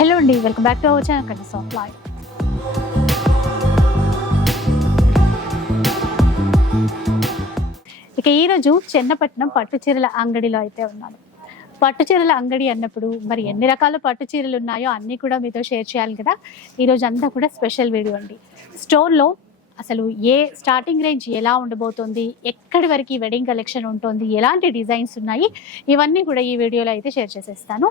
Hello అండి welcome back to our channel Kanees live ఇక ఈరోజు చెన్నపట్నం పట్టు చీరల అంగడిలో అయితే ఉన్నాను. పట్టు చీరల అంగడి అన్నప్పుడు మరి ఎన్ని రకాల పట్టు చీరలు ఉన్నాయో అన్నీ కూడా మీతో షేర్ చేయాలి కదా. ఈరోజు అంతా కూడా స్పెషల్ వీడియో అండి. స్టోర్లో అసలు ఏ స్టార్టింగ్ రేంజ్ ఎలా ఉండబోతుంది ఎక్కడి వరకు వెడ్డింగ్ కలెక్షన్ ఉంటుంది ఎలాంటి డిజైన్స్ ఉన్నాయి ఇవన్నీ కూడా ఈ వీడియోలో అయితే షేర్ చేసేస్తాను.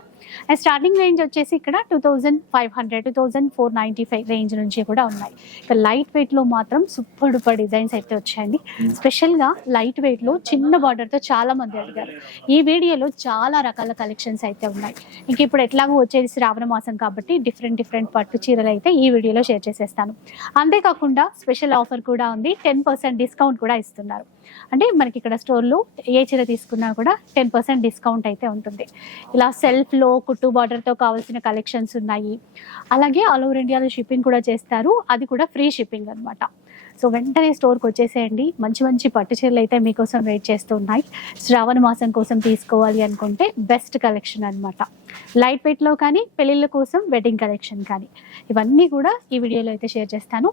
అండ్ స్టార్టింగ్ రేంజ్ వచ్చేసి ఇక్కడ two thousand five hundred two thousand four ninety five range నుంచి కూడా ఉన్నాయి. ఇక లైట్ వెయిట్లో మాత్రం సూపర్ డూపర్ డిజైన్స్ అయితే వచ్చాయండి. స్పెషల్గా లైట్ వెయిట్లో చిన్న బార్డర్తో చాలా మంది అడిగారు. ఈ వీడియోలో చాలా రకాల కలెక్షన్స్ అయితే ఉన్నాయి. ఇంక ఇప్పుడు ఎట్లాగో వచ్చేది శ్రావణ మాసం కాబట్టి డిఫరెంట్ డిఫరెంట్ పట్టు చీరలు అయితే ఈ వీడియోలో షేర్ చేసేస్తాను. అంతేకాకుండా స్పెషల్ ఆఫర్ కూడా ఉంది. టెన్ పర్సెంట్ డిస్కౌంట్ కూడా ఇస్తున్నారు. అంటే మనకి ఇక్కడ స్టోర్లో ఏ చీర తీసుకున్నా కూడా టెన్ పర్సెంట్ డిస్కౌంట్ అయితే ఉంటుంది. ఇలా సెల్ఫ్లో కుట్టు బార్డర్తో కావాల్సిన కలెక్షన్స్ ఉన్నాయి. అలాగే ఆల్ ఓవర్ ఇండియాలో షిప్పింగ్ కూడా చేస్తారు. అది కూడా ఫ్రీ షిప్పింగ్ అనమాట సో వెంటనే స్టోర్కి వచ్చేసేయండి. మంచి మంచి పట్టు చీరలు అయితే మీకోసం వెయిట్ చేస్తూ ఉన్నాయి శ్రావణ మాసం కోసం తీసుకోవాలి అనుకుంటే బెస్ట్ కలెక్షన్ అన్నమాట. లైట్ వెయిట్లో కానీ పెళ్ళిళ్ళ కోసం వెడ్డింగ్ కలెక్షన్ కానీ. ఇవన్నీ కూడా ఈ వీడియోలో అయితే షేర్ చేస్తాను.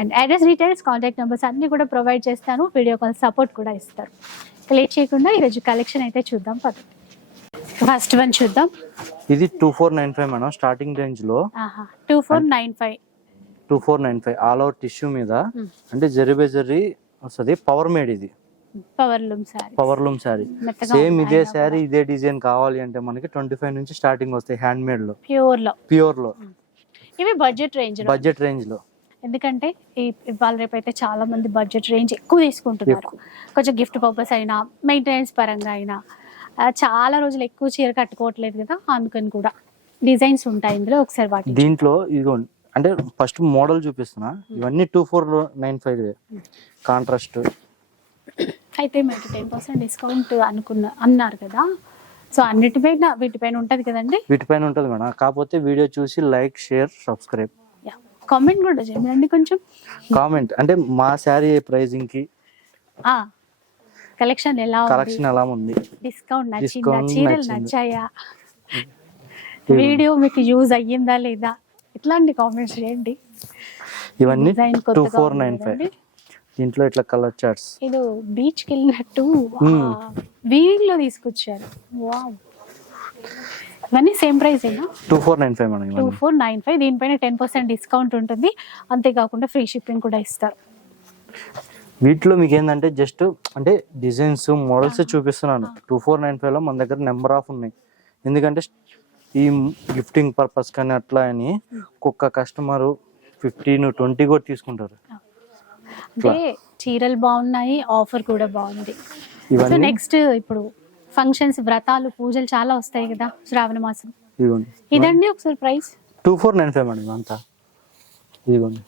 And address details contact numbers అన్నీ కూడా ప్రొవైడ్ చేస్తాను. వీడియో కాల్ సపోర్ట్ కూడా ఇస్తారు. లేట్ చేయకుండా ఈరోజు కలెక్షన్ అయితే చూద్దాం. పద. ఫస్ట్ వన్ చూద్దాం. ఇది two four nine five madam starting రేంజ్లో two four nine five. Two four nine five all over tissue మీద Hmm. అంటే జరీ బై జరీ వస్తుంది. పవర్ మేడ్ ఇది. Power loom power loom sari same ఇదే శారీ ఇదే డిజైన్ కావాలి అంటే మనకి ట్వంటీ ఫైవ్ నుంచి స్టార్టింగ్ వస్తాయి హ్యాండ్ మేడ్లో. ప్యూర్లో. ప్యూర్లో. ఇవి బడ్జెట్ రేంజ్ బడ్జెట్ రేంజ్లో. ఎందుకంటే ఇవాళ రేపు అయితే చాలా మంది బడ్జెట్ రేంజ్ ఎక్కువ తీసుకుంటున్నారు. కొంచెం గిఫ్ట్ పర్పస్ అయినా మెయింటెనెన్స్ పరంగా అయినా చాలా రోజులు ఎక్కువ చీర కట్టుకోవట్లేదు కదా అందుకని కూడా. డిజైన్స్ ఉంటాయి ఇందులో ఒకసారి వాటి దీంట్లో ఇదిగోండి అంటే ఫస్ట్ మోడల్ చూపిస్తున్నా. ఇవన్నీ two four nine five contrast. అయితే మీకు టెన్ పర్సెంట్ డిస్కౌంట్ అనుకున్న అన్నారు కదా. సో అన్నిటిపైన వీటిపైన ఉంటది కదండి? వీటిపైన ఉంటుంది మేడం. కాకపోతే వీడియో చూసి లైక్ షేర్ సబ్స్క్రైబ్. కామెంట్ కూడా చేయండి కొంచెం. కామెంట్. అంటే మా శారీ ప్రైజింగ్కి కలెక్షన్ ఎలా ఉంది? కలెక్షన్ ఎలా ఉంది? డిస్కౌంట్ నచ్చిందా? చీరలు. నచ్చాయా? వీడియో మీకు యూజ్ అయ్యిందా లేదా? ఇట్లాంటి కామెంట్స్ చేయండి. ఇవన్నీ టూ ఫోర్ నైన్ ఫైవ్. దీంట్లో ఇట్లా కలర్ చార్ట్స్ ఇది బీచ్కి వెళ్ళినట్టు. Hmm. వీవింగ్లో తీసుకొచ్చారు. వావ్ ఇవన్నీ సేమ్ ప్రైస్ ఏనా? Two four nine five madam two four nine five దీనిపైన టెన్ పర్సెంట్ డిస్కౌంట్ ఉంటుంది. అంతేకాకుండా ఫ్రీ షిప్పింగ్ కూడా ఇస్తారు. వీటిలో మీకు ఏంటంటే జస్ట్ అంటే డిజైన్స్ మోడల్స్ చూపిస్తున్నాను. టూ ఫోర్ నైన్ ఫైవ్లో మన దగ్గర నెంబర్ ఆఫ్ ఉన్నాయి. ఎందుకంటే ఈ గిఫ్టింగ్ పర్పస్ కానీ అట్లా అని ఒక్కొక్క కస్టమర్ ఫిఫ్టీన్ ట్వంటీ కూడా తీసుకుంటారు. అంటే చీరలు బాగున్నాయి ఆఫర్ కూడా బాగుంది. సో నెక్స్ట్ ఇప్పుడు ఫంక్షన్స్ వ్రతాలు పూజలు చాలా వస్తాయి కదా శ్రావణ మాసం. ఇదండి ఒకసారి price two four nine five madam ఇదంతా. ఇదిగోండి.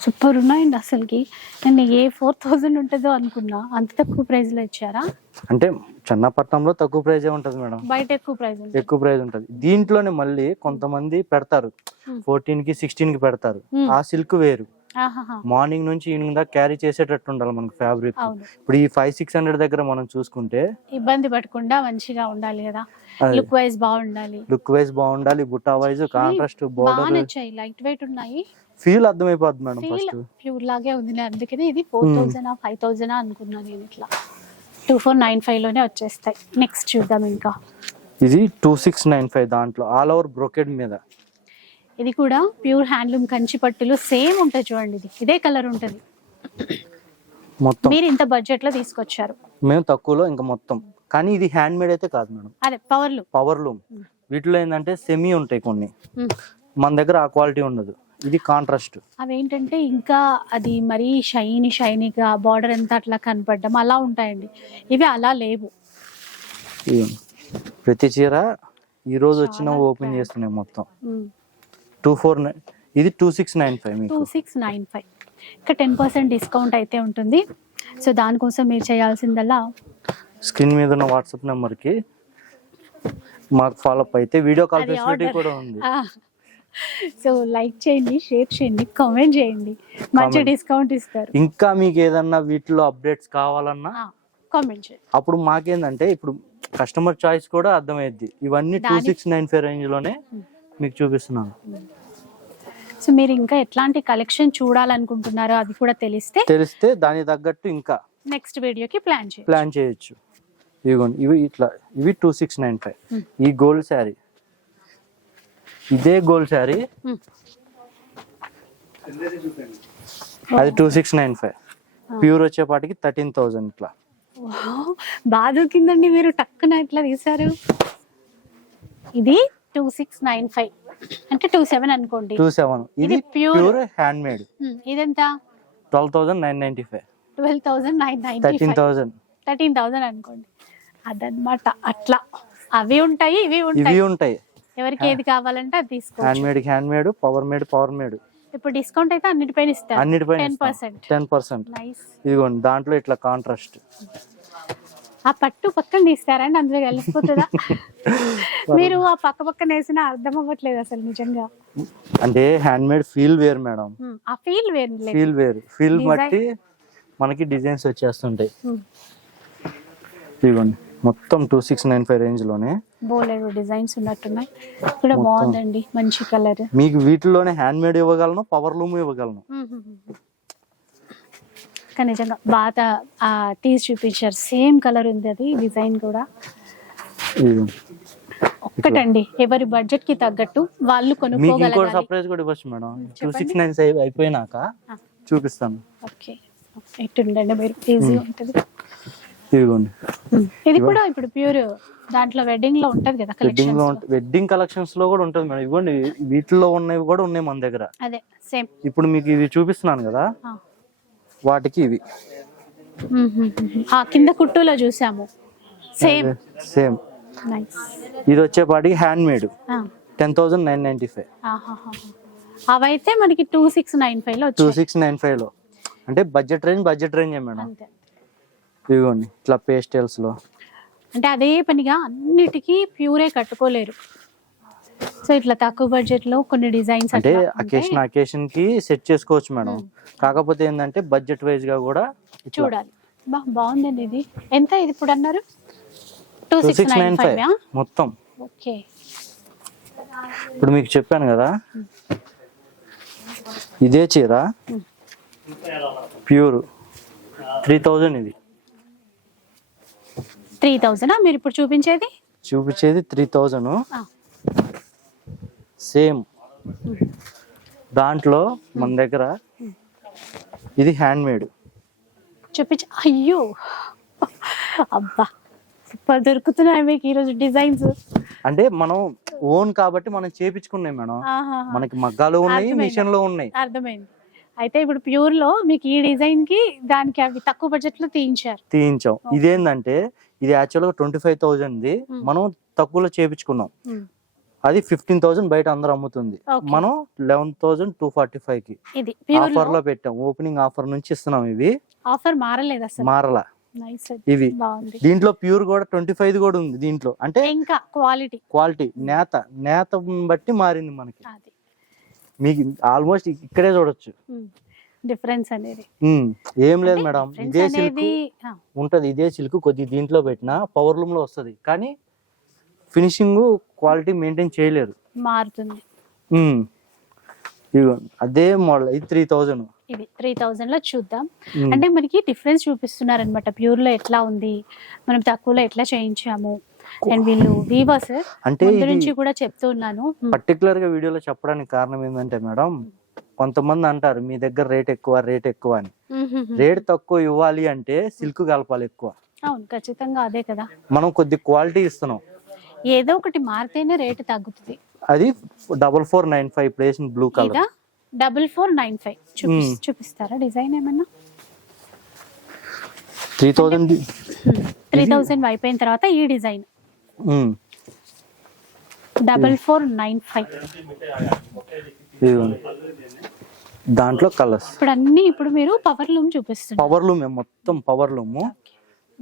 సూపర్ ఉన్నాయండి అసలుకి. నేను ఏ ఫోర్ థౌజండ్ ఉంటుందో అనుకున్నా. అంత తక్కువ ప్రైస్లో ఇచ్చారా? అంటే చెన్నపట్నంలో తక్కువ ప్రైజే ఉంటుంది మేడం. బయట ఎక్కువ ప్రైస్ ఉంటుంది. ఎక్కువ ప్రైస్ ఉంటుంది. దీంట్లోనే మళ్ళీ కొంతమంది పెడతారు. ఫోర్టీన్కి సిక్స్టీన్కి పెడతారు. ఆ సిల్క్ వేరు. మార్నింగ్ నుంచి ఈవినింగ్ దాకా క్యారీ చేసేటట్టు ఉండాలి మనకి ఫ్యాబ్రిక్ ఇప్పుడు ఈ ఫైవ్ సిక్స్ హండ్రెడ్ దగ్గర మనం చూసుకుంటే ఇబ్బంది పడకుండా మంచిగా ఉండాలి కదా. లుక్ వైజ్ బాగుండాలి. లుక్ వైజ్ బాగుండాలి Butta wise contrast border light weight ఉన్నాయి. ఫీల్ అర్థమైపోద్ది మేడం ఫస్ట్ ప్యూర్ లాగే ఉంది. అందుకనే ఇది ఫోర్ థౌజండ్ ఫైవ్ థౌజండ్ అనుకున్నా నేను ఇట్లా. టూ ఫోర్ నైన్ ఫైవ్లోనే వచ్చేస్తాయి. నెక్స్ట్ చూద్దాం ఇంకా. ఇది టూ సిక్స్ నైన్ ఫైవ్ దాంట్లో ఆల్ ఓవర్ బ్రొకెడ్ మీద. ఇది కూడా ప్యూర్ హ్యాండ్లూమ్ కంచి పట్టులు సేమ్ ఉంటుంది చూడండి ఇది. ఇదే కలర్ ఉంటుంది. మొత్తం. మీరు ఇంత బడ్జెట్లో తీసుకొచ్చారు. మేము తక్కువలో ఇంకా మొత్తం. కానీ ఇది హ్యాండ్ మేడ్ అయితే కాదు మేడం. అదే పవర్లు పవర్ లూమ్ వీటిలో ఏంటంటే సెమీ ఉంటాయి కొన్ని. మన దగ్గర ఆ క్వాలిటీ ఉండదు. ఇది కాంట్రాస్ట్ అవేంటంటే ఇంకా అది మరీ షైనీ షైనీగా బార్డర్ అంతా అట్లా కనపడడం అలా ఉంటాయండి. ఇవి అలా లేవు. ప్రతి చీర ఈ రోజు వచ్చిన ఓపెన్ చేస్తున్నాయి మొత్తం. టూ ఫోర్ నైన్ ఇది two six nine five two six nine five. ఇంకా టెన్ పర్సెంట్ డిస్కౌంట్ అయితే ఉంటుంది. సో దానికోసం మీరు చేయాల్సిందల్లా స్క్రీన్ మీద ఉన్న వాట్సాప్ నెంబర్కి మాకు ఫాలో అప్ అయితే వీడియో కాల్ ఫెసిలిటీ. కూడా ఉంది. సో లైక్ చేయండి షేర్ చేయండి కామెంట్ చేయండి. మంచి. డిస్కౌంట్ ఇస్తారు. ఇంకా మీకు ఏదన్నా వీటిలో అప్డేట్స్ కావాలన్నా కామెంట్ చేయండి. అప్పుడు మాకేందంటే ఇప్పుడు కస్టమర్ చాయిస్ కూడా అర్థమైద్ది ఇవన్నీ టూ సిక్స్ నైన్ ఫైవ్ రేంజ్లోనే మీకు చూపిస్తున్నాను. సో మీరు ఇంకా ఎట్లాంటి కలెక్షన్ చూడాలనుకుంటున్నారో అది కూడా తెలిస్తే తెలిస్తే దానికి తగ్గట్టు ఇంకా నెక్స్ట్ వీడియోకి ప్లాన్ చేయండి ప్లాన్ చేయొచ్చు. ఇదిగోండి ఇవి ఇట్లా ఇవి టూ సిక్స్ నైన్ ఫైవ్. ఈ గోల్డ్ శారీ ఇదే గోల్డ్ శారీ Hmm. అది two six nine five pure వచ్చేపాటికి థర్టీన్ థౌజండ్ ఇట్లా. బాగా దొరికిందండి మీరు టక్కున ఇట్లా తీసారు ఇది టూ సిక్స్ నైన్ ఫైవ్ అంటే టూ సెవెన్ అనుకోండి. టూ సెవెన్ ఇది. ప్యూర్ హ్యాండ్ మేడ్ ఇదెంత? Twelve thousand nine ninety five twelve thousand nine ninety thirteen thousand thirteen thousand అనుకోండి. అదనమాట అట్లా. అవి ఉంటాయి ఇవి ఇవి ఉంటాయి. ఉంటాయి ఎవరికి ఏది కావాలంటే అది హ్యాండ్ తీసుకోవచ్చు. Made hand made power made power made ఇప్పుడు డిస్కౌంట్ అయితే అన్నిటిపైన ఇస్తారు. అన్నిటిపైన టెన్ పర్సెంట్ టెన్ పర్సెంట్ ఇదిగోండి దాంట్లో ఇట్లా కాంట్రాస్ట్ ఆ పట్టు పక్కన తీస్తారండి అందులో కలిసిపోతుందా మీరు ఆ పక్క పక్కన వేసినా అర్థం అవ్వట్లేదు అసలు నిజంగా. అంటే hand made. Feel wear madam ఆ ఫీల్ వేరు ఫీల్ వేర్ ఫీల్ బట్టి మనకి డిజైన్స్ వచ్చేస్తుంటాయి. ఇదిగోండి మొత్తం టూ సిక్స్ నైన్ ఫైవ్ రేంజ్లోనే బోలెడు డిజైన్స్ ఉన్నట్టున్నాయి. కూడా బాగుందండి మంచి కలర్. మీకు వీటిలోనే హ్యాండ్ మేడ్ ఇవ్వగలను. పవర్ లూమ్ ఇవ్వగలను కానీ నిజంగా బాగా ఆ తీసి చూపించారు. సేమ్ కలర్ ఉంది అది డిజైన్ కూడా. ఇదిగోండి. ఒక్కటండి ఎవరి బడ్జెట్కి తగ్గట్టు వాళ్ళు కొనుక్కోగలగాలి. సర్ప్రైజ్ కూడా ఇవ్వచ్చు మేడం. టూ. సిక్స్ నైన్ అయిపోయినాక. చూపిస్తాను. ఓకే. ఇటు ఉండండి మీరు ఈజీ ఉంటుంది. ఇదిగోండి. ఇది కూడా ఇప్పుడు ప్యూర్ దాంట్లో వెడ్డింగ్లో ఉంటది కదా వెడ్డింగ్లో కలెక్షన్ వెడ్డింగ్ కలెక్షన్స్లో కూడా ఉంటుంది మేడం. ఇవ్వండి వీటిలో ఉన్నవి కూడా ఉన్నాయి మన దగ్గర. అదే సేమ్. ఇప్పుడు మీకు ఇవి చూపిస్తున్నాను కదా. వాటికి ఇవి. ఆ కింద కుట్టులో చూసాము. సేమ్ సేమ్ ఇది వచ్చేపాటికి hand made ten thousand nine ninety five అవైతే మనకి టూ సిక్స్ నైన్ ఫైవ్లో టూ సిక్స్ నైన్ ఫైవ్లో. అంటే budget range budget range madam? ఇదిగోండి ఇట్లా పేస్టల్స్లో అంటే అదే పనిగా అన్నిటికీ ప్యూరే కట్టుకోలేరు. సో ఇట్లా తక్కువ బడ్జెట్లో కొన్ని డిజైన్స్ అంటే అకేషన్ అకేషన్కి సెట్ చేసుకోవచ్చు మేడం కాకపోతే ఏంటంటే బడ్జెట్ వైజ్గా కూడా చూడాలి. బా బాగుందండి ఇది. ఎంత ఇది ఇప్పుడు అన్నారు? టూ సిక్స్ నైన్ ఫైవ్ మొత్తం. ఓకే. ఇప్పుడు మీకు చెప్పాను కదా. ఇదే చీర. ప్యూర్. త్రీ థౌజండ్ ఇది. త్రీ థౌజండ్ మీరు ఇప్పుడు చూపించేది? చూపించేది త్రీ థౌజండ్ సేమ్ దాంట్లో మన దగ్గర ఇది హ్యాండ్ మేడ్ చూపించ. అయ్యో! అబ్బా! సూపర్ దొరుకుతున్నాయి మీకు ఈరోజు డిజైన్స్. అంటే మనం ఓన్ కాబట్టి మనం చేపించుకున్నాయి మేడం. మనకి మగ్గాలు ఉన్నాయి. మిషన్లో ఉన్నాయి. అర్థమైంది. అయితే ఇప్పుడు ప్యూర్లో మీకు ఈ డిజైన్కి దానికి అవి తక్కువ బడ్జెట్లో తీయించారు. తీయించాం. ఇదేంటంటే ఇది యాక్చువల్గా ట్వంటీ ఫైవ్ థౌజండ్. మనం తక్కువలో చేపించుకున్నాం. అది ఫిఫ్టీన్ థౌసండ్ బయట అందరూ అమ్ముతుంది. మనం లెవెన్ థౌసండ్ టూ ఫార్టీ ఫైవ్కి ఆఫర్లో పెట్టాం. ఓపెనింగ్ ఆఫర్ నుంచి ఇస్తున్నాం ఇవి. ఆఫర్ మారలేదు అసలు మారల. ఇవి. దీంట్లో ప్యూర్ కూడా ట్వంటీ ఫైవ్ కూడా ఉంది దీంట్లో. అంటే ఇంకా క్వాలిటీ. క్వాలిటీ నేత నేత బట్టి మారింది మనకి. మీకు ఆల్మోస్ట్ ఇక్కడే చూడొచ్చు. డిఫరెన్స్ అనేది. ఏం లేదు మేడం. ఇదే సిల్క్ ఉంటది. ఇదే సిల్క్ కొద్ది దీంట్లో పెట్టినా పవర్ లూమ్లో వస్తది. కానీ ఫినిషింగ్ క్వాలిటీ మెయింటైన్ చేయలేరు మారుతుంది. అదే మోడల్ ఇది త్రీ థౌజండ్ ఇది త్రీ థౌజండ్లో చూద్దాం. అంటే మనకి డిఫరెన్స్ చూపిస్తున్నారు అనమాట ప్యూర్లో ఎట్లా ఉంది మనం తక్కువలో ఎట్లా చేయించాము అండ్ వీళ్ళు వీవర్స్ అంటే నుంచి కూడా చెప్తూ ఉన్నాను పర్టికులర్గా వీడియోలో చెప్పడానికి కారణం ఏంటంటే మేడం కొంతమంది అంటారు మీ దగ్గర రేట్ ఎక్కువ రేట్ ఎక్కువ అని. రేట్ తక్కువ ఇవ్వాలి అంటే సిల్క్ కలపాలి ఎక్కువ. అవును ఖచ్చితంగా అదే కదా. మనం కొద్ది క్వాలిటీ ఇస్తున్నాం. ఏదో ఒకటి మారితేనే రేటు తగ్గుతుంది. అది double four nine five place blue colour. Double four nine five. చూపిస్తారా డిజైన్ ఏమన్నా? త్రీ థౌజండ్ త్రీ థౌజండ్ అయిపోయిన తర్వాత ఈ design. Double four nine five. దాంట్లో కలర్స్. ఇప్పుడు అన్ని ఇప్పుడు మీరు పవర్ లూమ్ చూపిస్తున్నారు. పవర్ లూమ్ మొత్తం పవర్ లూమ్.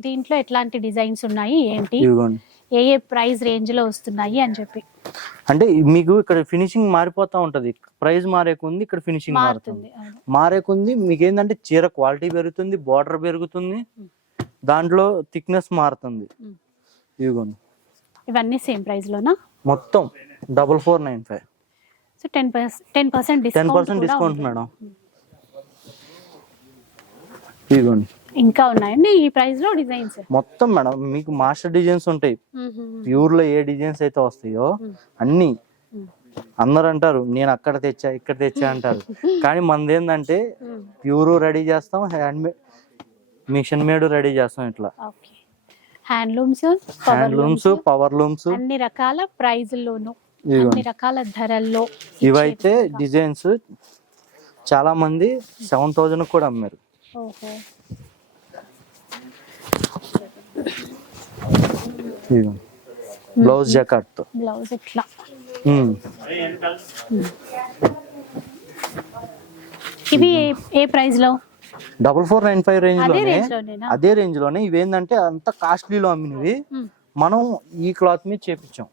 దీంట్లో ఎట్లాంటి డిజైన్స్ ఉన్నాయి? ఏంటి? ఇదిగోండి. ఏ ఏ ప్రైస్ రేంజ్లో వస్తున్నాయి అని చెప్పి. అంటే మీకు ఇక్కడ ఫినిషింగ్ మారిపోతా ఉంటది. ప్రైస్ మారేకుంది ఇక్కడ ఫినిషింగ్ మారుతుంది. మారేకుంది మీకు ఏంటంటే చీర క్వాలిటీ పెరుగుతుంది బార్డర్ పెరుగుతుంది దాంట్లో థిక్నెస్ మారుతుంది. ఇదిగోండి. ఇవన్నీ సేమ్ ప్రైస్ లోనా? మొత్తం double four nine five. So ten percent ten percent ten percent discount madam. ఇదిగోండి. ఇంకా ఉన్నాయండి ఈ ప్రైస్లో డిజైన్స్ మొత్తం మేడం మీకు మాస్టర్ డిజైన్స్ ఉంటాయి. ప్యూర్లో ఏ డిజైన్స్ అయితే వస్తాయో. అన్ని. అందరు అంటారు నేను అక్కడ తెచ్చా ఇక్కడ తెచ్చా అంటారు. కానీ మనది ఏంటంటే ప్యూర్ రెడీ చేస్తాం hand made machine made ready చేస్తాం ఇట్లా. Handlooms hand looms power looms. అన్ని రకాల ప్రైజుల్లోను ఇదిగోండి. అన్ని రకాల ధరల్లో ఇవైతే డిజైన్స్ చాలా మంది సెవెన్ థౌజండ్ కూడా అమ్మారు. బ్లౌజ్ జాకెట్ బ్లౌజ్ ఇట్లా. ఇవి ఏ- ప్రైస్లో double four nine five range అదే లోనే అదే రేంజ్లోనే ఇవేంటంటే అంత కాస్ట్లీలో అమ్మినవి మ్మ్. మనం ఈ క్లాత్ మీద చేపించాం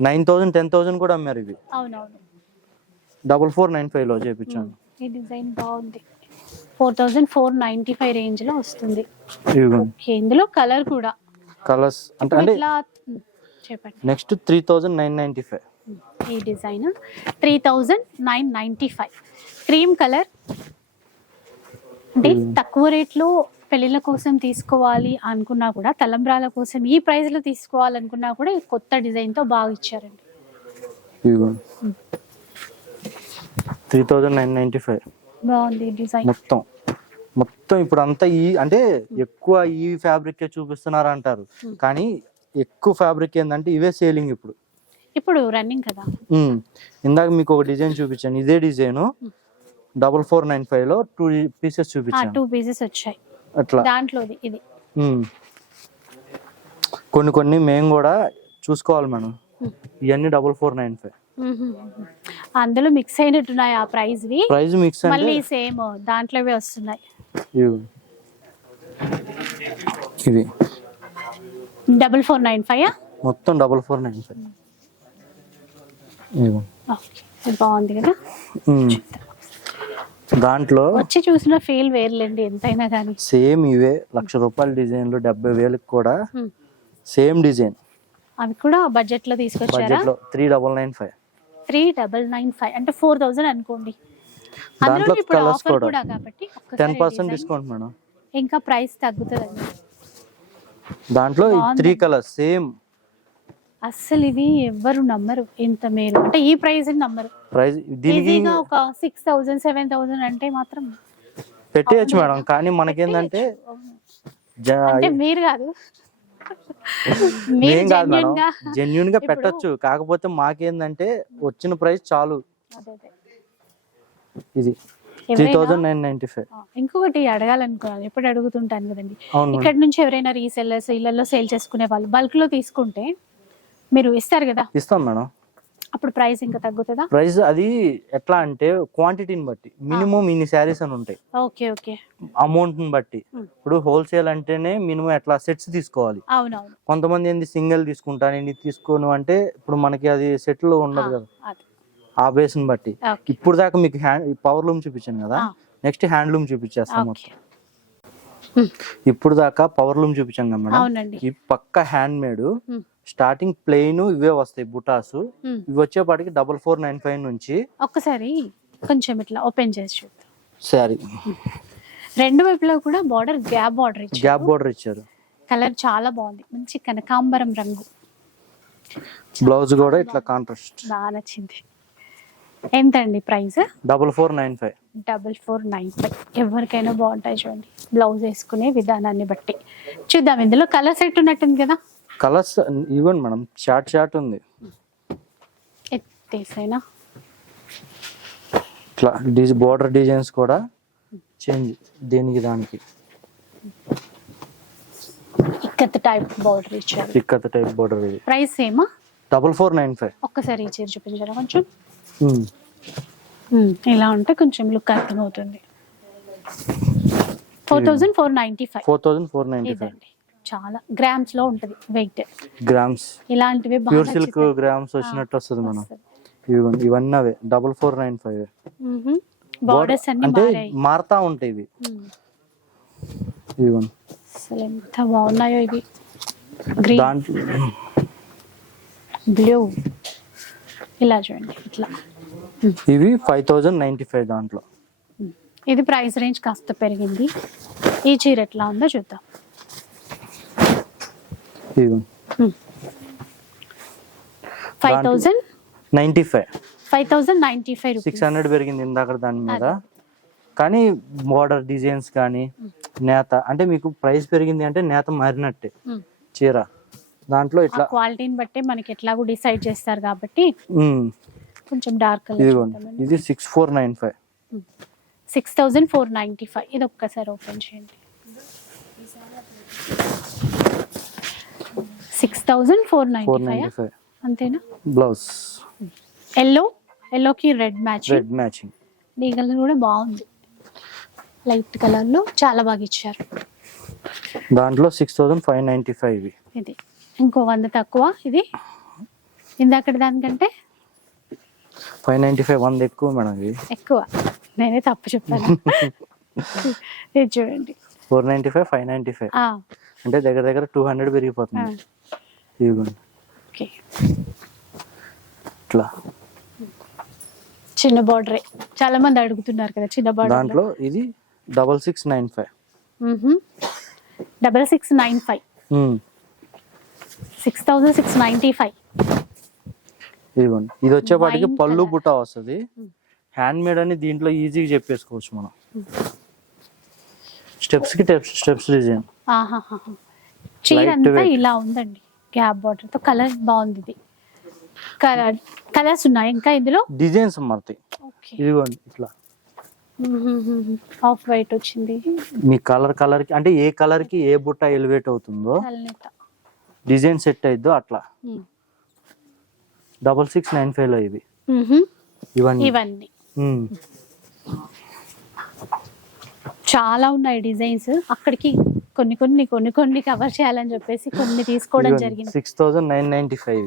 నైన్ థౌసండ్ టెన్ థౌసండ్ కూడా అమ్మారు ఇవి డబల్ ఫోర్ నైన్ ఫైవ్లో చేపించాను ఈ డిజైన్ బాగుంది four thousand four ninety five రేంజ్లో వస్తుంది ఓకే ఇందులో కలర్ కూడా. కలర్స్ అంటే అంటే చెప్పండి. Next three thousand nine ninety five. ఈ design? Three thousand nine ninety five. Cream colour. అంటే తక్కువ రేట్లో పెళ్ళిళ్ళ కోసం తీసుకోవాలి అనుకున్నా కూడా తలంబ్రాల కోసం ఈ ప్రైస్లో తీసుకోవాలనుకున్నా కూడా ఈ కొత్త డిజైన్తో బాగా ఇచ్చారండి. Three thousand nine ninety five. బాగుంది డిజైన్. మొత్తం. మొత్తం ఇప్పుడు అంతా ఈ అంటే ఎక్కువ ఈ ఫ్యాబ్రిక్ చూపిస్తున్నారు అంటారు కానీ ఎక్కువ ఫ్యాబ్రిక్ ఏంటంటే ఇవే సేలింగ్ ఇప్పుడు. ఇప్పుడు రన్నింగ్ కదా. ఇందాక మీకు ఒక డిజైన్ చూపించాను. ఇదే డిజైన్. డబల్ ఫోర్ నైన్ ఫైవ్లో టూ పీసెస్ చూపించాను. టూ పీసెస్ వచ్చాయి. అట్లా. దాంట్లోది ఇది. కొన్ని కొన్ని మేము కూడా చూసుకోవాలి మేడం ఇవన్నీ డబల్ ఫోర్ నైన్ ఫైవ్. అందులో మిక్స్ అయినట్టున్నాయి ఆ ప్రైస్ వి. ప్రైస్ మిక్స్ మళ్ళీ సేమ్ దాంట్లోవే వస్తున్నాయి. డబల్ ఫోర్ నైన్ ఫైవ్ మొత్తం డబల్ ఫోర్ నైన్ ఫైవ్. బాగుంది కదా. దాంట్లో వచ్చి చూసిన ఫీల్ వేర్లేండి ఎంతైనా కానీ. సేమ్ ఇవే లక్ష రూపాయల డిజైన్లు డెబ్బై వేలకు కూడా సేమ్ డిజైన్. అవి కూడా బడ్జెట్లో తీసుకొచ్చారా? బడ్జెట్లో three double nine five. Three double nine five అంటే ఫోర్ థౌసండ్ అనుకోండి. అందులో ఇప్పుడు ఆఫర్ కూడా. కాబట్టి టెన్ పర్సెంట్ డిస్కౌంట్ మేడం. ఇంకా ప్రైస్ తగ్గుతుందండి. దాంట్లో. Three colours same. అస్సలు ఇవి ఎవ్వరు నమ్మరు ఇంత మేలు. అంటే ఈ ప్రైస్ నమ్మరు. ప్రైస్ దీనికి ఒక సిక్స్ థౌసండ్ సెవెన్ థౌసండ్ అంటే మాత్రం పెట్టేయచ్చు మేడం. కానీ. జ- అంటే మీరు కాదు. మేం కాదు మేడం జెన్యున్గా పెట్టచ్చు. కాకపోతే మాకేందంటే వచ్చిన ప్రైస్ చాలు. ఇది ఇంకొకటి అడగాలనుకున్నాను. ఎప్పుడు అడుగుతుంటాను కదండి. ఇక్కడ నుంచి ఎవరైనా రీసెల్లర్స్ ఇళ్ళలో సేల్ చేసుకునే వాళ్ళు బల్క్లో తీసుకుంటే మీరు ఇస్తారు కదా? ఇస్తాం మేడం. అప్పుడు ప్రైస్ ఇంకా తగ్గుతుందా? ప్రైస్ అది ఎట్లా అంటే క్వాంటిటీని బట్టి. మినిమం ఇన్ని శారీస్ అని ఉంటాయి. Okay okay. అమౌంట్ని బట్టి. ఇప్పుడు హోల్సేల్ అంటేనే మినిమం ఎట్లా సెట్స్ తీసుకోవాలి. కొంతమంది ఏంది సింగిల్ తీసుకుంటాను ఇది తీసుకోను అంటే ఇప్పుడు మనకి అది సెట్లో ఉండదు కదా. ఆ బేస్ని బట్టి ఇప్పుడు దాకా మీకు హ్యాండ్ పవర్ లూమ్ చూపించాను కదా. నెక్స్ట్ హ్యాండ్ లూమ్ చూపించేస్తాం మొత్తం. ఇప్పుడు దాకా పవర్ లూమ్ చూపించాం కదా మేడం. ఈ పక్క హ్యాండ్ మేడ్. స్టార్టింగ్ ప్లెయిన్ ఇవే వస్తాయి బుటాసు. ఇవి వచ్చేపాటికి డబల్ ఫోర్ నైన్ ఫైవ్ నుంచి ఒక్కసారి కొంచెం ఇట్లా ఓపెన్ చేసి చూద్దాం. శారీ రెండు వైపులా కూడా బార్డర్ గ్యాప్ బార్డర్ ఇచ్చి గ్యాప్ బోర్డర్ ఇచ్చారు. కలర్ చాలా బాగుంది. మంచి కనకాంబరం రంగు. బ్లౌజ్ కూడా ఇట్లా కాంట్రాస్ట్. బాగా నచ్చింది. ఎంత అండి price? Double four nine five. Double four nine five. ఎవరికైనా బాగుంటాయి చూడండి. బ్లౌజ్ వేసుకునే విధానాన్ని బట్టి. చూద్దాం ఇందులో కలర్ సెట్ ఉన్నట్టుంది కదా. కలర్స్ ఇవ్వండి మేడం. షార్ట్ షార్ట్ ఉంది. ఎత్తేసైనా ఇట్లా బోర్డర్ డిజైన్స్ కూడా చేంజ్ దేనికి దానికి. ఇక్కత్ టైప్ బార్డర్ ఇచ్చారు. ఇక్కత టైప్ బోర్డర్ ఇది. ప్రైస్ ఏమా డబల్ ఫోర్ నైన్ ఫైవ్. ఒక్కసారి ఈ చీర చూపించారా కొంచెం? ఇలా ఉంటే కొంచెం లుక్ అర్థమవుతుంది. Four thousand four ninety five. Four thousand four ninety five. చాలా గ్రామ్స్లో ఉంటది వెయిట్ గ్రామ్స్ ఇలాంటివి ప్యూర్ సిల్క్ గ్రామ్స్ వచ్చినట్టు వస్తుంది మనం. ఇవి ఇవన్నీ అవే double four nine five borders అన్ని అంటే మారుతా ఉంటాయి ఇవి. ఇవ్వండి అసలు ఎంత బాగున్నాయో ఇవి. గ్రీన్ బ్లూ ఇలా చూడండి ఇట్లా. ఇవి ఫైవ్ థౌజండ్ నైంటీ ఫైవ్ దాంట్లో. ఇది ప్రైస్ రేంజ్ కాస్త పెరిగింది. ఈ చీర ఎట్లా ఉందో చూద్దాం. Five thousand ninety five five thousand ninety five six hundred పెరిగింది ఇందాక దాని మీద. కానీ బార్డర్ డిజైన్స్ కానీ నేత అంటే మీకు ప్రైస్ పెరిగింది అంటే నేత మారినట్టే చీర. దాంట్లో ఇట్లా క్వాలిటీని బట్టి మనకి ఎట్లాగో డిసైడ్ చేస్తారు కాబట్టి కొంచెం డార్క్ ఇదిగోండి ఇది six four nine five six thousand four ninety five ఇది ఒక్కసారి ఓపెన్ చేయండి. Six thousand four four ninety ninety five. అంతేనా? బ్లౌజ్. ఎల్లో? ఎల్లోకి రెడ్ మ్యాచ్ రెడ్ మ్యాచింగ్. ఈ కలర్ కూడా బాగుంది. లైట్ కలర్లో చాలా బాగా ఇచ్చారు. దాంట్లో six thousand five ninety five ఇది. ఇంకో వంద తక్కువ ఇది. ఇందాకటి దానికంటే? ఫైవ్ నైంటీ ఫైవ్ వంద ఎక్కువ మేడం ఇవి. ఎక్కువ. నేనే తప్పు చెప్పాను ఇది చూడండి. Four ninety five five ninety five. అంటే దగ్గర దగ్గర టూ హండ్రెడ్ పెరిగిపోతుంది. ఇదిగోండి. ఇట్లా. చిన్న బార్డరే చాలా మంది అడుగుతున్నారు కదా చిన్న బార్డర్ దాంట్లో ఇది double six nine five double six nine five six thousand six ninety five ఇదిగోండి. ఇది వచ్చేపాటికి పళ్ళు. బుట్ట వస్తుంది. హ్యాండ్ మేడ్ అని దీంట్లో ఈజీగా చెప్పేసుకోవచ్చు మనం. స్టెప్స్కి స్టెప్స్ స్టెప్స్ డిజైన్. చీర అంతా. ఇలా ఉందండి గ్యాప్ బార్డర్తో. కలర్ బాగుంది ఇది. కలర్ కలర్స్ ఉన్నాయి. ఇంకా ఇందులో? డిజైన్స్ మారుతాయి. ఓకే ఇదిగోండి ఇట్లా. ఆఫ్ వైట్ వచ్చింది. మీ కలర్ కలర్కి అంటే ఏ కలర్కి ఏ బుట్ట ఎలివేట్ అవుతుందో. డిజైన్ సెట్ అయిద్దో అట్లా. డబల్ సిక్స్ నైన్ ఫైవ్లో ఇవి. ఇవన్నీ. ఇవన్నీ. చాలా ఉన్నాయి డిజైన్స్. అక్కడికి కొన్ని కొన్ని కొన్ని కొన్ని కవర్ చేయాలని చెప్పేసి కొన్ని తీసుకోవడం జరిగింది. Six thousand nine ninety five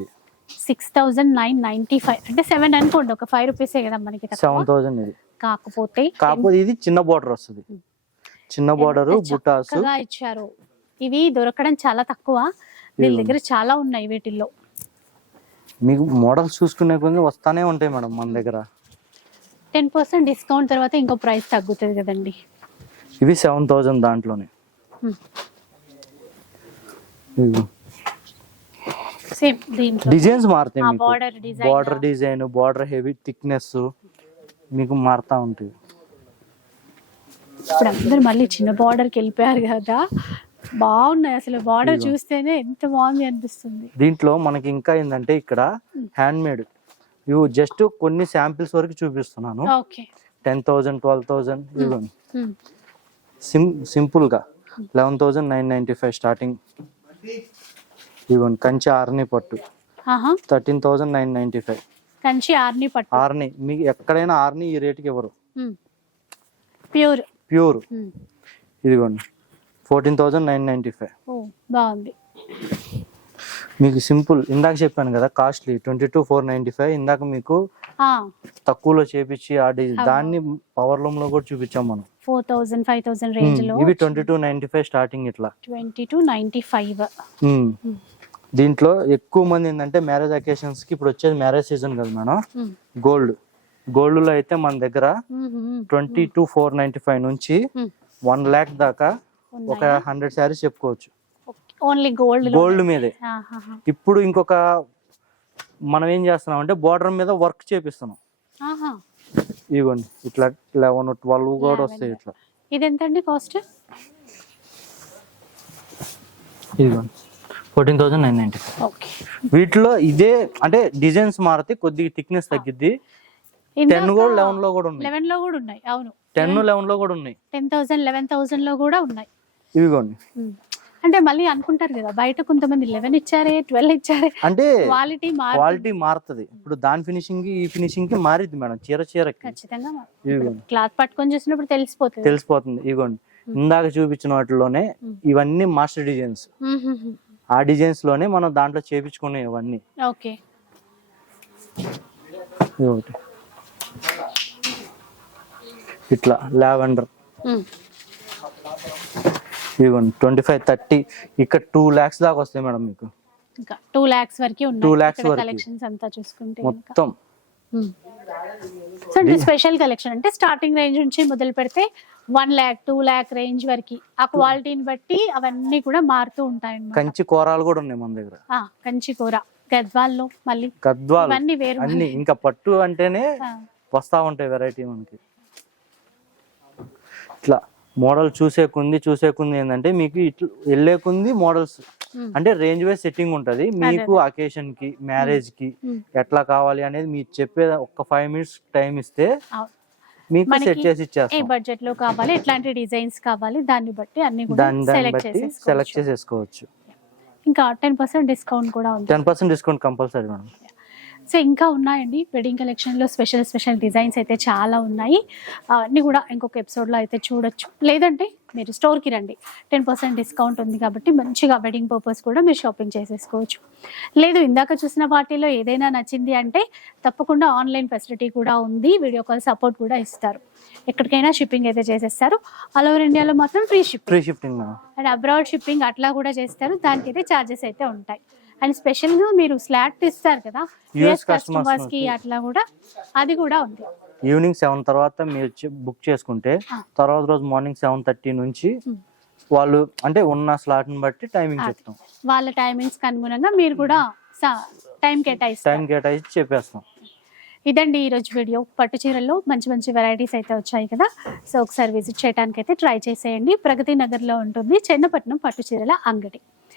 six thousand nine ninety five అంటే సెవెన్ అనుకోండి ఒక ఫైవ్ రూపీసే కదా మనకి. సెవెన్ థౌజండ్ ఇది. కాకపోతే కాకపోతే ఇది చిన్న బార్డర్ వస్తుంది. చిన్న బార్డర్ బుటాస్. ఇచ్చారు. ఇవి దొరకడం చాలా తక్కువ. వీళ్ళ. దగ్గర చాలా ఉన్నాయి వీటిల్లో. మీకు మోడల్స్ చూసుకునే కొంచెం వస్తానే ఉంటాయి మేడం మన దగ్గర. టెన్ పర్సెంట్ డిస్కౌంట్ తర్వాత ఇంకో ప్రైస్ తగ్గుతుంది కదండి. ఇవి సెవెన్ థౌజండ్ దాంట్లోనే. డిజైన్స్ మారుతాయి. Border design border heavy thickness మీకు మారుతా ఉంటాయి. ఇప్పుడు అందరు మళ్ళీ చిన్న border కి వెళ్ళిపోయారు కదా. బాగున్నాయి అసలు. బార్డర్ చూస్తేనే ఎంత బాగుంది అనిపిస్తుంది. దీంట్లో మనకి ఇంకా ఏంటంటే ఇక్కడ హ్యాండ్ మేడ్ ఇవి జస్ట్ కొన్ని శాంపిల్స్ వరకు చూపిస్తున్నాను. Okay. Ten thousand twelve thousand ఇవ్వండి సిం సింపుల్గా eleven thousand nine ninety five starting ఇవ్వండి కంచి ఆర్ని పట్టు. Thirteen thousand nine ninety five Kanchi Arni పట్టు. ఆర్ని మీకు ఎక్కడైనా ఆర్ని ఈ రేట్కి ఇవ్వరు. ప్యూర్. ప్యూర్. ఇదిగోండి fourteen thousand nine ninety five బాగుంది. మీకు సింపుల్ ఇందాక చెప్పాను కదా costly twenty two four ninety five ఇందాక మీకు తక్కువలో చేపించి ఆ దాన్ని పవర్ లూమ్లో కూడా చూపించాం మనం. ఫోర్ థౌజండ్ ఫైవ్ థౌజండ్ రేంజ్లో ఇవి twenty two ninety five starting ఇట్లా. Twenty two ninety five. దీంట్లో ఎక్కువ మంది ఏంటంటే మ్యారేజ్ అకేషన్స్కి ఇప్పుడు వచ్చేది మ్యారేజ్ సీజన్ కదా మేడం? Gold gold. లో అయితే మన దగ్గర twenty two four ninety five నుంచి వన్ ల్యాక్ దాకా ఒక హండ్రెడ్ శారీస్ చెప్పుకోవచ్చు. ఓన్లీ గోల్డ్ గోల్డ్ మీదే. ఇప్పుడు ఇంకొక మనం ఏం చేస్తున్నాం అంటే బోర్డర్ మీద వర్క్ చేపిస్తున్నాం. ఇదిగోండి ఇట్లా లెవెన్ ట్వెల్వ్ కూడా వస్తాయి ఇట్లా. ఇది ఎంతండి కాస్ట్? ఇదిగోండి. Fourteen thousand nine ninety okay. వీటిలో ఇదే అంటే డిజైన్స్ మారితే కొద్దిగా థిక్నెస్ తగ్గిద్ది. టెన్ కూడా లెవెన్లో కూడా ఉన్నాయి. లెవెన్లో కూడా ఉన్నాయి. అవును. టెన్ లెవెన్లో కూడా ఉన్నాయి. టెన్ థౌసండ్ లెవెన్ థౌసండ్లో కూడా ఉన్నాయి. ఇవిగోండి. అంటే మళ్ళీ అనుకుంటారు కదా బయట కొంతమంది లెవెన్ ఇచ్చారే ట్వెల్వ్ ఇచ్చారే అంటే క్వాలిటీ క్వాలిటీ మారుతుంది. ఇప్పుడు దాని ఫినిషింగ్ ఈ ఫినిషింగ్కి మారిద్ది మేడం చీర చీరకి. ఖచ్చితంగా క్లాత్ పట్టుకొని చూసినప్పుడు తెలిసిపోతుంది. తెలిసిపోతుంది. ఇదిగోండి. ఇందాక చూపించిన వాటిలోనే ఇవన్నీ మాస్టర్ డిజైన్స్ ఆ డిజైన్స్లోనే మనం దాంట్లో చేపించుకునే ఇవన్నీ. ఓకే. ఒకటి. ఇట్లా లావెండర్. ఇదిగోండి ట్వంటీ ఫైవ్ థర్టీ ఇక్కడ టూ ల్యాక్స్ దాకా వస్తాయి మేడం మీకు. ఇంకా టూ ల్యాక్స్ వరకు lakhs వరకు. కలెక్షన్స్ అంతా చూసుకుంటే. మొత్తం. సో అంటే స్పెషల్ కలెక్షన్ అంటే స్టార్టింగ్ రేంజ్ నుంచి మొదలు పెడితే one lakh two lakh range వరకు. ఆ క్వాలిటీని బట్టి అవన్నీ కూడా మారుతూ ఉంటాయి. కంచి కూరలు కూడా ఉన్నాయి మన దగ్గర. కంచి కూర గద్వాల్లో మళ్ళీ. గద్వాలు. ఇవన్నీ వేరు అన్ని ఇంకా పట్టు అంటేనే వస్తా ఉంటాయి వెరైటీ మనకి. ఇట్లా మోడల్ చూసే కొంది చూసే కొంది ఏంటంటే మీకు ఇట్లా వెళ్ళే కొంది మోడల్స్. అంటే రేంజ్ వైజ్ సెట్టింగ్ ఉంటది. మీకు అకేషన్కి మ్యారేజ్కి. ఎట్లా కావాలి అనేది మీరు చెప్పే ఒక్క ఫైవ్ మినిట్స్ టైం ఇస్తే. మీకు సెట్ చేసి ఏ బడ్జెట్లో కావాలి ఎట్లాంటి డిజైన్స్ కావాలి దాన్ని బట్టి అన్ని కూడా దాన్ని దాన్ని సెలెక్ట్ బట్టి సెలెక్ట్ చేసేసుకోవచ్చు చేసేసుకోవచ్చు. ఇంకా టెన్ పర్సెంట్ డిస్కౌంట్ కూడా ఉంది ten percent discount compulsory madam. So ఇంకా ఉన్నాయండి. వెడ్డింగ్ కలెక్షన్లో స్పెషల్ స్పెషల్ డిజైన్స్ అయితే చాలా ఉన్నాయి. అన్నీ కూడా ఇంకొక ఎపిసోడ్లో అయితే చూడొచ్చు. లేదంటే మీరు స్టోర్కి రండి. టెన్ పర్సెంట్ డిస్కౌంట్ ఉంది కాబట్టి మంచిగా వెడ్డింగ్ పర్పస్ కూడా మీరు షాపింగ్ చేసేసుకోవచ్చు. లేదు ఇందాక చూసిన వాటిలో ఏదైనా నచ్చింది అంటే తప్పకుండా ఆన్లైన్ ఫెసిలిటీ కూడా ఉంది. వీడియో కాల్ సపోర్ట్ కూడా ఇస్తారు. ఎక్కడికైనా షిప్పింగ్ అయితే చేసేస్తారు. ఆల్ ఓవర్ ఇండియాలో మాత్రం free shipping free madam and abroad shipping అట్లా కూడా చేస్తారు. దానికి అయితే ఛార్జెస్ అయితే ఉంటాయి. అండ్ స్పెషల్గా మీరు స్లాట్ ఇస్తారు కదా యుఎస్ కస్టమర్స్కి. అట్లా కూడా అది కూడా ఉంది. ఈవినింగ్ సెవెన్ తర్వాత మీరు బుక్ చేసుకుంటే. తర్వాత రోజు మార్నింగ్ సెవెన్ థర్టీ నుంచి. వాళ్ళు అంటే ఉన్న slot ని బట్టి టైమింగ్. చెప్తాం. వాళ్ళ టైమింగ్స్ అనుగుణంగా మీరు కూడా టైం కేటాయిస్తారు. టైం కేటాయించి చెప్పేస్తాం. ఇదండి ఈ రోజు వీడియో. పట్టు చీరల్లో మంచి మంచి వెరైటీస్ అయితే వచ్చాయి కదా. సో ఒకసారి విజిట్ చేయడానికి అయితే ట్రై చేసేయండి. ప్రగతి నగర్లో ఉంటుంది చెన్నపట్నం పట్టు చీరల అంగడి.